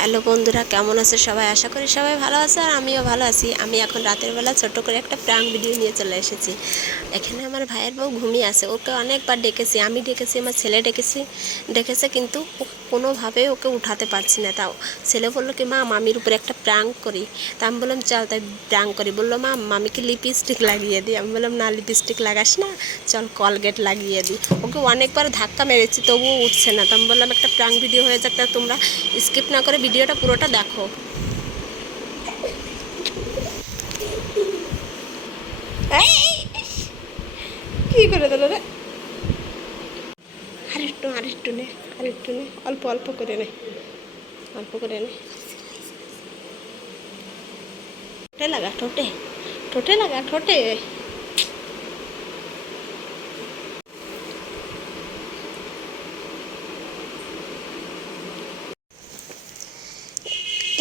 Hello বন্ধুরা, কেমন আছে সবাই? আশা করি সবাই ভালো আছে আর আমিও ভালো আছি। আমি এখন রাতের বেলা ছোট্ট করে একটা প্র্যাঙ্ক ভিডিও নিয়ে চলে এসেছি। এখানে আমার ভাইয়ের বউ ঘুমিয়ে আছে, ওকে অনেকবার ডেকেছি, আমি ডেকেছি, আমার ছেলে ডেকেছে, কিন্তু কোনোভাবেই ওকে উঠাতে পারছি না। তাও ছেলে বললো কি, মা মামির উপরে একটা প্র্যাঙ্ক করি। তা আমি বললাম চল তাই প্র্যাঙ্ক করি। বললো মা মামিকে লিপস্টিক লাগিয়ে দিই। আমি বললাম না, লিপস্টিক লাগাস না, চল কলগেট লাগিয়ে দিই। ওকে অনেকবার ধাক্কা মেরেছি, তবুও উঠছে না। তো আমি বললাম একটা প্র্যাঙ্ক ভিডিও হয়ে যাক, তা তোমরা স্কিপ না করে ভিডিওটা পুরোটা দেখো। কি করে দিল রে? আরেকটু নে, অল্প অল্প করে নে, অল্প করে নে। ঠোঁটে লাগা, ঠোঁটে লাগা, ঠোঁটে।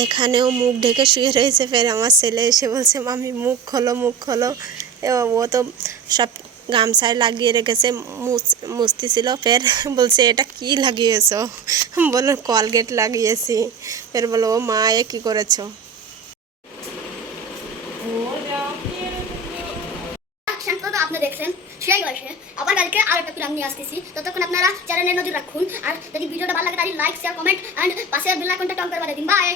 এখানেও মুখ ঢেকে শুয়ে রয়েছে। ফের আমার ছেলে এসে বলছে মামি মুখ খোলো, মুখ খোলো। ও তো সব গামছায় লাগিয়ে রেখেছে, মুছতি ছিল। ফের বলছে এটা কি লাগিয়েছো? বললো কলগেট লাগিয়েছি। ফের বলো ও মা, এ কী করেছো? তো আপনি দেখছেন সেই বয়সে আবার কালকে আর একটা প্ল্যান নিয়ে আসতেছি। ততক্ষণ আপনারা চ্যানেলে নজর রাখুন, আর যদি ভিডিওটা ভালো লাগে তাহলে লাইক, শেয়ার, কমেন্ট এন্ড পাশে বেল আইকনটা টান করে দিন। বাই।